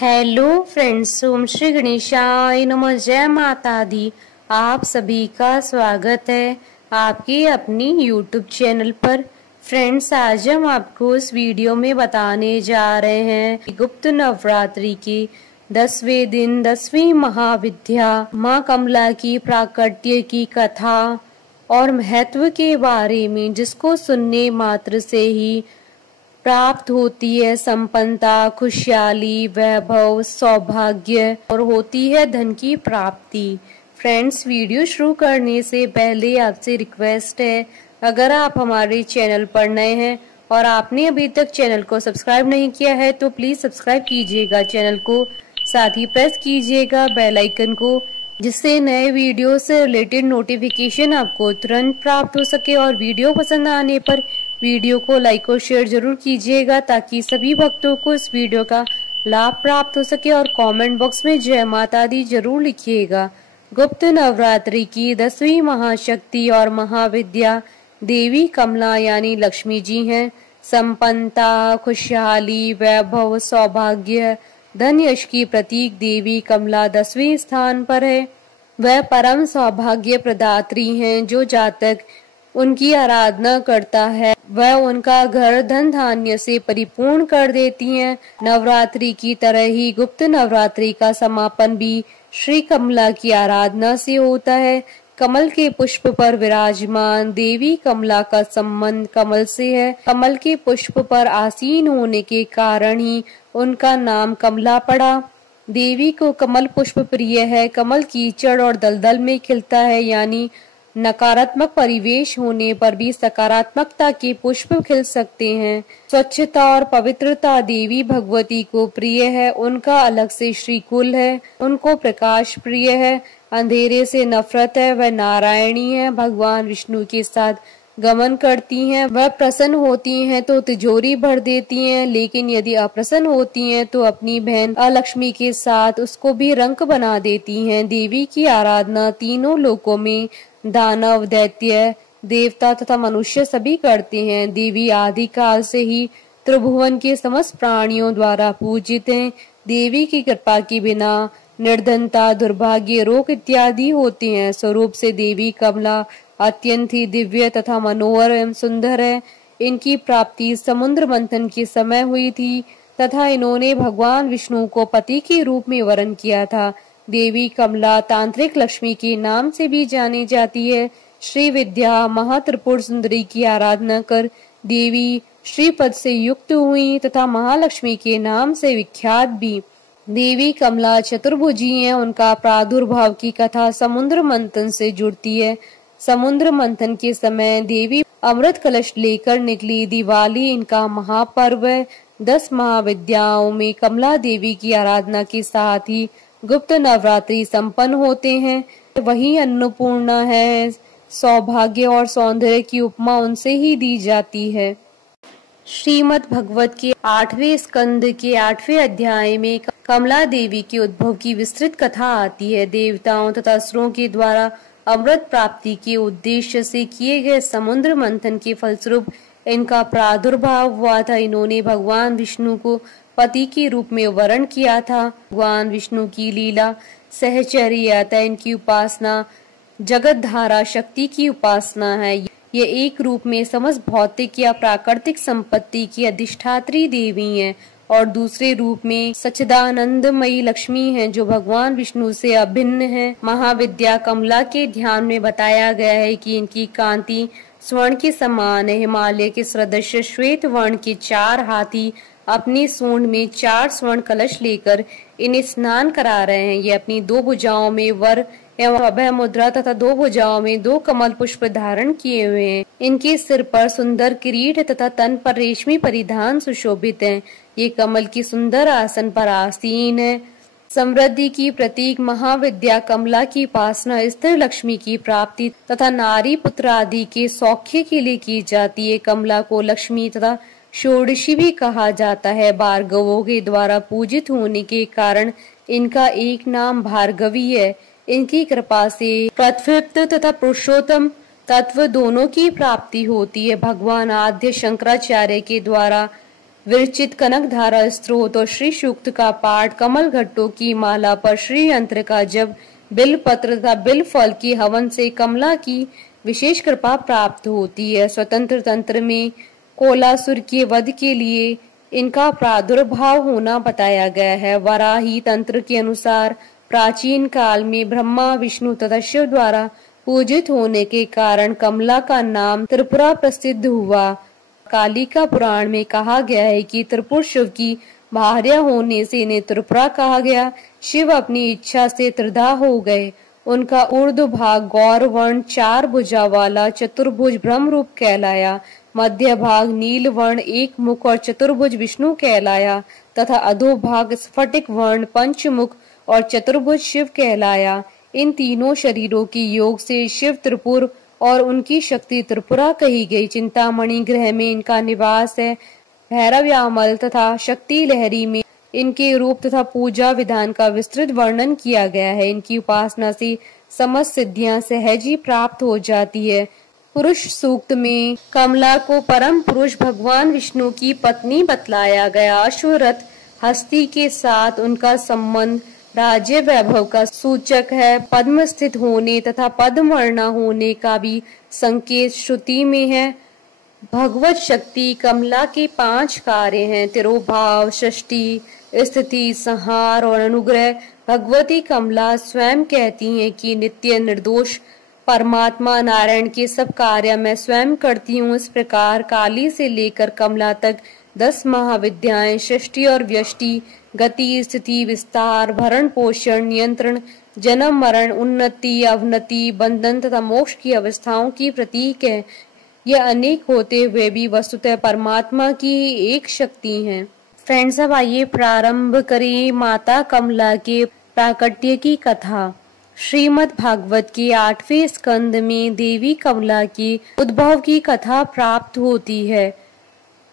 Hello friends, ओम श्री गणेशाय नमः। जय माता दी। आप सभी का स्वागत है आपकी अपनी यूट्यूब चैनल पर। फ्रेंड्स, आज हम आपको इस वीडियो में बताने जा रहे हैं गुप्त नवरात्रि के 10वें दिन 10वीं महाविद्या माँ कमला की प्राकट्य की कथा और महत्व के बारे में, जिसको सुनने मात्र से ही प्राप्त होती है संपन्नता, खुशहाली, वैभव, सौभाग्य और होती है धन की प्राप्ति। फ्रेंड्स, वीडियो शुरू करने से पहले आपसे रिक्वेस्ट है, अगर आप हमारे चैनल पर नए हैं और आपने अभी तक चैनल को सब्सक्राइब नहीं किया है तो प्लीज सब्सक्राइब कीजिएगा चैनल को, साथ ही प्रेस कीजिएगा बेल आइकन को, जिससे नए वीडियो से रिलेटेड नोटिफिकेशन आपको तुरंत प्राप्त हो सके। और वीडियो पसंद आने पर वीडियो को लाइक और शेयर जरूर कीजिएगा ताकि सभी भक्तों को इस वीडियो का लाभ प्राप्त हो सके। और कमेंट बॉक्स में जय माता दी जरूर लिखिएगा। गुप्त नवरात्रि की 10वीं महाशक्ति और महाविद्या देवी कमला यानी लक्ष्मी जी हैं। संपन्नता, खुशहाली, वैभव, सौभाग्य, धन यश की प्रतीक देवी कमला 10वें स्थान पर है। वह परम सौभाग्य प्रदात्री हैं। जो जातक उनकी आराधना करता है वह उनका घर धन धान्य से परिपूर्ण कर देती हैं। नवरात्रि की तरह ही गुप्त नवरात्रि का समापन भी श्री कमला की आराधना से होता है। कमल के पुष्प पर विराजमान देवी कमला का संबंध कमल से है। कमल के पुष्प पर आसीन होने के कारण ही उनका नाम कमला पड़ा। देवी को कमल पुष्प प्रिय है। कमल कीचड़ और दलदल में खिलता है, यानी नकारात्मक परिवेश होने पर भी सकारात्मकता के पुष्प खिल सकते हैं। स्वच्छता और पवित्रता देवी भगवती को प्रिय है। उनका अलग से श्रीकुल है। उनको प्रकाश प्रिय है। अंधेरे से नफरत है। वह नारायणी है। भगवान विष्णु के साथ गमन करती हैं। वह प्रसन्न होती हैं तो तिजोरी भर देती हैं, लेकिन यदि अप्रसन्न होती हैं तो अपनी बहन अलक्ष्मी के साथ उसको भी रंक बना देती हैं। देवी की आराधना तीनों लोकों में दानव, दैत्य, देवता तथा मनुष्य सभी करते हैं। देवी आदि काल से ही त्रिभुवन के समस्त प्राणियों द्वारा पूजित हैं। देवी की कृपा के बिना निर्धनता, दुर्भाग्य, रोग इत्यादि होते हैं। स्वरूप से देवी कमला अत्यंत ही दिव्य तथा मनोहर एवं सुंदर है। इनकी प्राप्ति समुद्र मंथन के समय हुई थी तथा इन्होंने भगवान विष्णु को पति के रूप में वरण किया था। देवी कमला तांत्रिक लक्ष्मी के नाम से भी जानी जाती है। श्री विद्या महात्रिपुर सुंदरी की आराधना कर देवी श्रीपद से युक्त हुई तथा महालक्ष्मी के नाम से विख्यात भी। देवी कमला चतुर्भुजी है। उनका प्रादुर्भाव की कथा समुद्र मंथन से जुड़ती है। समुद्र मंथन के समय देवी अमृत कलश लेकर निकली। दिवाली इनका महापर्व है। 10 महाविद्याओं में कमला देवी की आराधना के साथ ही गुप्त नवरात्रि संपन्न होते हैं। वही अन्नपूर्णा है। सौभाग्य और सौंदर्य की उपमा उनसे ही दी जाती है। श्रीमद् भगवत के 8वें स्कंद के 8वें अध्याय में कमला देवी के उद्भव की विस्तृत कथा आती है। देवताओं तथा असुरों के द्वारा अमृत प्राप्ति के उद्देश्य से किए गए समुद्र मंथन के फलस्वरूप इनका प्रादुर्भाव हुआ था। इन्होंने भगवान विष्णु को पति के रूप में वरण किया था। भगवान विष्णु की लीला सहचर्य अतः इनकी उपासना जगत धारा शक्ति की उपासना है। ये एक रूप में समस्त भौतिक या प्राकृतिक संपत्ति की अधिष्ठात्री देवी हैं और दूसरे रूप में सच्चिदानंदमयी लक्ष्मी हैं, जो भगवान विष्णु से अभिन्न है। महाविद्या कमला के ध्यान में बताया गया है कि इनकी कांति स्वर्ण के समान है। हिमालय के सदृश श्वेत वर्ण के 4 हाथी अपनी सूंड में 4 स्वर्ण कलश लेकर इन्हें स्नान करा रहे हैं। ये अपनी 2 भुजाओं में वर एवं अभय मुद्रा तथा 2 भुजाओं में 2 कमल पुष्प धारण किए हुए हैं। इनके सिर पर सुंदर किरीट तथा तन पर रेशमी परिधान सुशोभित हैं। ये कमल की सुंदर आसन पर आसीन है। समृद्धि की प्रतीक महाविद्या कमला की उपासना स्थिर लक्ष्मी की प्राप्ति तथा नारी पुत्र आदि के सौख्य के लिए की जाती है। कमला को लक्ष्मी तथा षोडशी भी कहा जाता है। भार्गवों के द्वारा पूजित होने के कारण इनका एक नाम भार्गवी है। इनकी कृपा से प्रतिपत्त तथा पुरुषोत्तम तत्व दोनों की प्राप्ति होती है। भगवान आद्य शंकराचार्य के द्वारा विरचित कनक धारा स्त्रोत और श्री सूक्त का पाठ, कमल घट्टों की माला पर श्री यंत्र का जब, बिल पत्र तथा बिल फल की हवन से कमला की विशेष कृपा प्राप्त होती है। स्वतंत्र तंत्र में कोलासुर के वध के लिए इनका प्रादुर्भाव होना बताया गया है। वराही तंत्र के अनुसार प्राचीन काल में ब्रह्मा, विष्णु तथा शिव द्वारा पूजित होने के कारण कमला का नाम त्रिपुरा प्रसिद्ध हुआ। कालिका पुराण में कहा गया है कि त्रिपुर शिव की भार्या होने से इन्हें त्रिपुरा कहा गया। शिव अपनी इच्छा से त्रिधा हो गए। उनका ऊर्ध्व भाग गौर वर्ण 4 भुजा वाला चतुर्भुज ब्रह्म रूप कहलाया, मध्य भाग नील वर्ण 1 मुख और चतुर्भुज विष्णु कहलाया तथा अधोभाग स्फटिक वर्ण पंचमुख और चतुर्भुज शिव कहलाया। इन तीनों शरीरों की योग से शिव त्रिपुर और उनकी शक्ति त्रिपुरा कही गई। चिंतामणि ग्रह में इनका निवास है। भैरव्यामल तथा शक्ति लहरी में इनके रूप तथा पूजा विधान का विस्तृत वर्णन किया गया है। इनकी उपासना से समस्त सिद्धियां सहज ही प्राप्त हो जाती है। पुरुष सूक्त में कमला को परम पुरुष भगवान विष्णु की पत्नी बतलाया गया। अश्वरथ हस्ती के साथ उनका संबंध राज्य वैभव का सूचक है। पद्म स्थित होने तथा पद्मवर्णा होने का भी संकेत श्रुति में है। भगवत शक्ति कमला के 5 कार्य हैं, तिरोभाव, सृष्टि, स्थिति, संहार और अनुग्रह। भगवती कमला स्वयं कहती हैं कि नित्य निर्दोष परमात्मा नारायण के सब कार्य मैं स्वयं करती हूँ। इस प्रकार काली से लेकर कमला तक 10 महाविद्याएं सृष्टि और व्यष्टि, गति, स्थिति, विस्तार, भरण पोषण, नियंत्रण, जन्म मरण, उन्नति, अवनति, बंधन तथा मोक्ष की अवस्थाओं की प्रतीक है। यह अनेक होते हुए भी वस्तुतः परमात्मा की ही एक शक्ति है। फ्रेंड्स, अब आइए प्रारंभ करें माता कमला के प्राकट्य की कथा। श्रीमद् भागवत के 8वें स्कंद में देवी कमला के उद्भव की कथा प्राप्त होती है।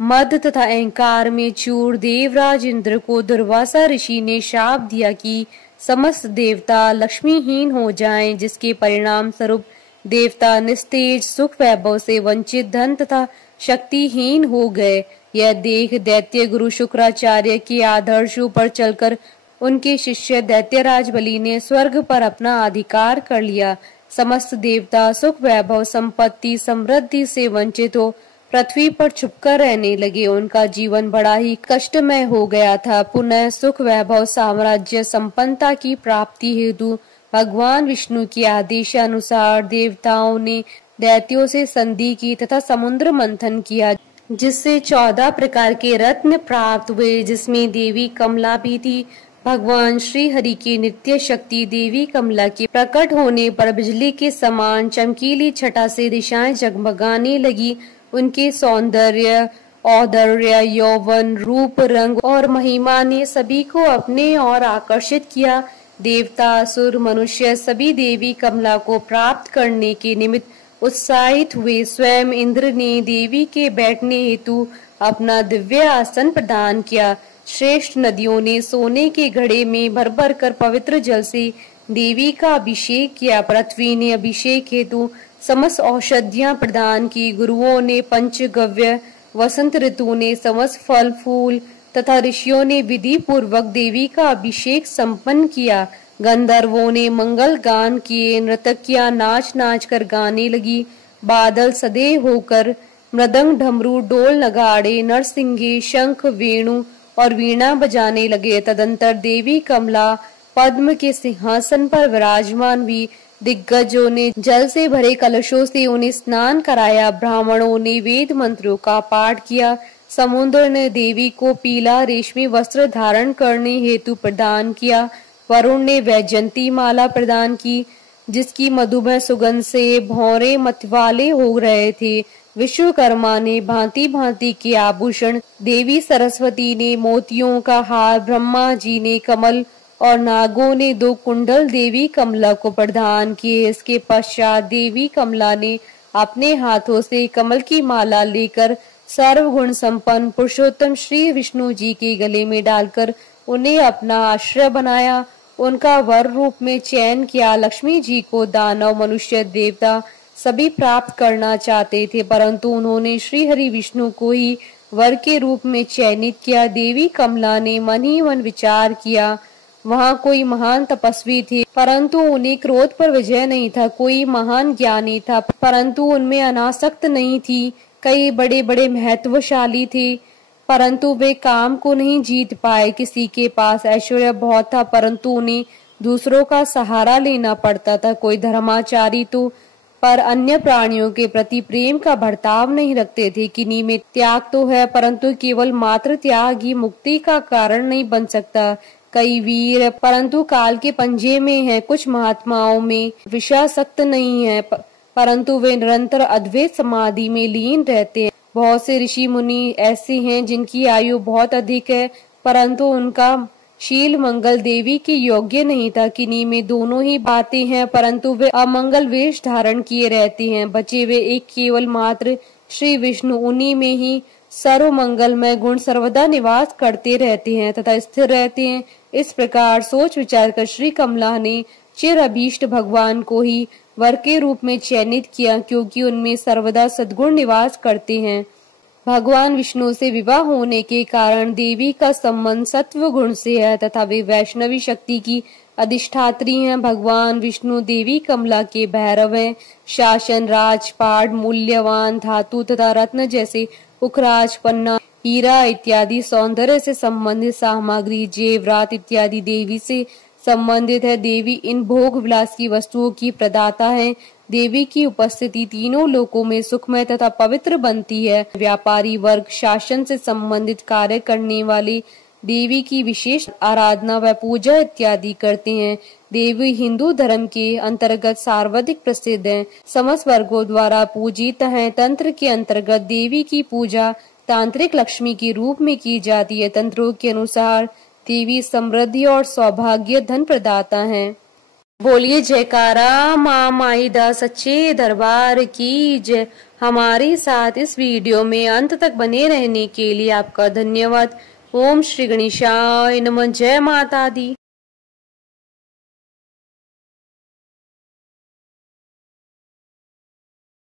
मद तथा अहंकार में चूर देवराज इंद्र को दुर्वासा ऋषि ने शाप दिया कि समस्त देवता लक्ष्मीहीन हो जाएं, जिसके परिणाम स्वरूप देवता निस्तेज, सुख वैभव से वंचित, धन तथा शक्तिहीन हो गए। यह देख दैत्य गुरु शुक्राचार्य के आदर्शों पर चलकर उनके शिष्य दैत्यराज बलि ने स्वर्ग पर अपना अधिकार कर लिया। समस्त देवता सुख वैभव, संपत्ति, समृद्धि से वंचित हो पृथ्वी पर छुपकर रहने लगे। उनका जीवन बड़ा ही कष्टमय हो गया था। पुनः सुख वैभव, साम्राज्य, संपन्नता की प्राप्ति हेतु भगवान विष्णु के आदेशानुसार देवताओं ने दैत्यों से संधि की तथा समुद्र मंथन किया, जिससे 14 प्रकार के रत्न प्राप्त हुए, जिसमें देवी कमला भी थी। भगवान श्री हरि की नित्य शक्ति देवी कमला के प्रकट होने पर बिजली के समान चमकीली छटा से दिशाएं जगमगाने लगी। उनके सौंदर्य, औदार्य, यौवन, रूप, रंग और महिमा ने सभी को अपने ओर आकर्षित किया। देवता, असुर, मनुष्य सभी देवी कमला को प्राप्त करने के निमित्त उत्साहित हुए। स्वयं इंद्र ने देवी के बैठने हेतु अपना दिव्य आसन प्रदान किया। श्रेष्ठ नदियों ने सोने के घड़े में भर भर कर पवित्र जल से देवी का अभिषेक किया। पृथ्वी ने अभिषेक हेतु समस्त औषधियां प्रदान की। गुरुओं ने पंचगव्य, वसंत ऋतु ने समस्त फल फूल तथा ऋषियों ने विधि पूर्वक देवी का अभिषेक संपन्न किया। गंधर्वों ने मंगल गान किए। नर्तकियां नाच नाच कर गाने लगी। बादल सदे होकर मृदंग, डमरू, डोल, नगाड़े, नरसिंगे, शंख, वेणु और वीणा बजाने लगे। तदंतर देवी कमला पद्म के सिंहासन पर विराजमान हुई। दिग्गजों ने जल से भरे कलशों से उन्हें स्नान कराया। ब्राह्मणों ने वेद मंत्रों का पाठ किया। समुद्र ने देवी को पीला रेशमी वस्त्र धारण करने हेतु प्रदान किया। वरुण ने वैजयंती माला प्रदान की, जिसकी मधुमय सुगंध से भौरे मतवाले हो रहे थे। विश्वकर्मा ने भांति भांति के आभूषण, देवी सरस्वती ने मोतियों का हार, ब्रह्मा जी ने कमल और नागों ने 2 कुंडल देवी कमला को प्रदान किए। इसके पश्चात देवी कमला ने अपने हाथों से कमल की माला लेकर सर्वगुण संपन्न पुरुषोत्तम श्री विष्णु जी के गले में डालकर उन्हें अपना आश्रय बनाया। उनका वर रूप में चयन किया। लक्ष्मी जी को दानव, मनुष्य, देवता सभी प्राप्त करना चाहते थे, परंतु उन्होंने श्री हरि विष्णु को ही वर के रूप में चयनित किया। देवी कमला ने मन ही मन विचार किया, वहाँ कोई महान तपस्वी थे, परंतु उन्हें क्रोध पर विजय नहीं था। कोई महान ज्ञानी था, परंतु उनमें अनासक्त नहीं थी। कई बड़े बड़े महत्वशाली थे, परंतु वे काम को नहीं जीत पाए। किसी के पास ऐश्वर्य बहुत था, परंतु उन्हें दूसरों का सहारा लेना पड़ता था। कोई धर्माचारी तो पर अन्य प्राणियों के प्रति प्रेम का बर्ताव नहीं रखते थे। किन्हीं में त्याग तो है, परंतु केवल मात्र त्याग ही मुक्ति का कारण नहीं बन सकता। कई वीर परंतु काल के पंजे में हैं। कुछ महात्माओं में विषयासक्त नहीं है, परंतु वे निरंतर अद्वैत समाधि में लीन रहते हैं। बहुत से ऋषि मुनि ऐसे हैं जिनकी आयु बहुत अधिक है, परंतु उनका शील मंगल देवी के योग्य नहीं था। किन्हीं में दोनों ही बातें हैं, परंतु वे अमंगल वेश धारण किए रहते हैं। बचे वे एक केवल मात्र श्री विष्णु, उन्हीं में ही सर्व मंगलमय गुण सर्वदा निवास करते रहते हैं तथा स्थिर रहते हैं। इस प्रकार सोच विचार कर श्री कमला ने चिर अभीष्ट भगवान को ही वर के रूप में चयनित किया, क्योंकि उनमें सर्वदा सद्गुण निवास करते हैं। भगवान विष्णु से विवाह होने के कारण देवी का संबंध सत्व गुण से है तथा वे वैष्णवी शक्ति की अधिष्ठात्री हैं। भगवान विष्णु देवी कमला के भैरव हैं। शासन, राजपाट, मूल्यवान धातु तथा रत्न जैसे पुखराज, पन्ना, हीरा इत्यादि सौंदर्य से संबंधित सामग्री, जेवरात इत्यादि देवी से संबंधित है। देवी इन भोग विलास की वस्तुओं की प्रदाता है। देवी की उपस्थिति तीनों लोकों में सुखमय तथा पवित्र बनती है। व्यापारी वर्ग, शासन से संबंधित कार्य करने वाले देवी की विशेष आराधना व पूजा इत्यादि करते हैं। देवी हिंदू धर्म के अंतर्गत सर्वाधिक प्रसिद्ध हैं, समस्त वर्गों द्वारा पूजित हैं। तंत्र के अंतर्गत देवी की पूजा तांत्रिक लक्ष्मी के रूप में की जाती है। तंत्रों के अनुसार देवी समृद्धि और सौभाग्य धन प्रदाता हैं। बोलिए जयकारा माँ माईदा सच्चे दरबार की जय। हमारे साथ इस वीडियो में अंत तक बने रहने के लिए आपका धन्यवाद। ओम श्री गणेशाय नमः। जय माता दी।